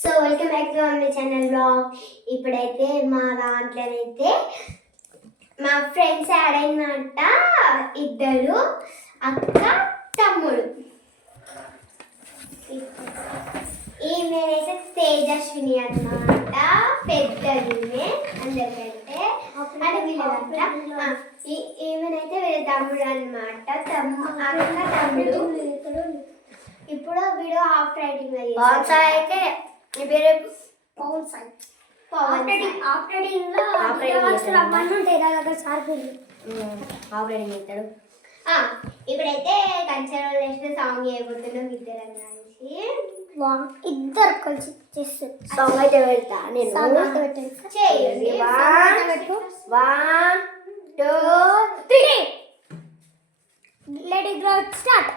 So welcome back to our channel blog. ఇప్పుడైతే మా దాంట్లోనైతే మా ఫ్రెండ్స్ యాడ్ అయినట్ట, ఇద్దరు అక్క తమ్ముడు. ఈమెనైతే తేజస్విని అన్నమాట, పెద్దది అందరికంటే. అంటే వీళ్ళంతా ఈమెనైతే వీళ్ళ తమ్ముడు అనమాట, అక్క తమ్ముడు. ఇప్పుడు వీడియో హాఫ్ రైటింగ్ అయితే పవన్ సాయి ఇప్పుడైతే కల్చరల్ వేసిన సాంగ్ చేయబోతున్నాం ఇద్దరం కలిసి. ఇద్దరు కలిసి చేస్తారు సాంగ్ అయితే పెడతా నేను. చేయండి. 1 2 3 లెట్ ఇట్ గో స్టార్ట్.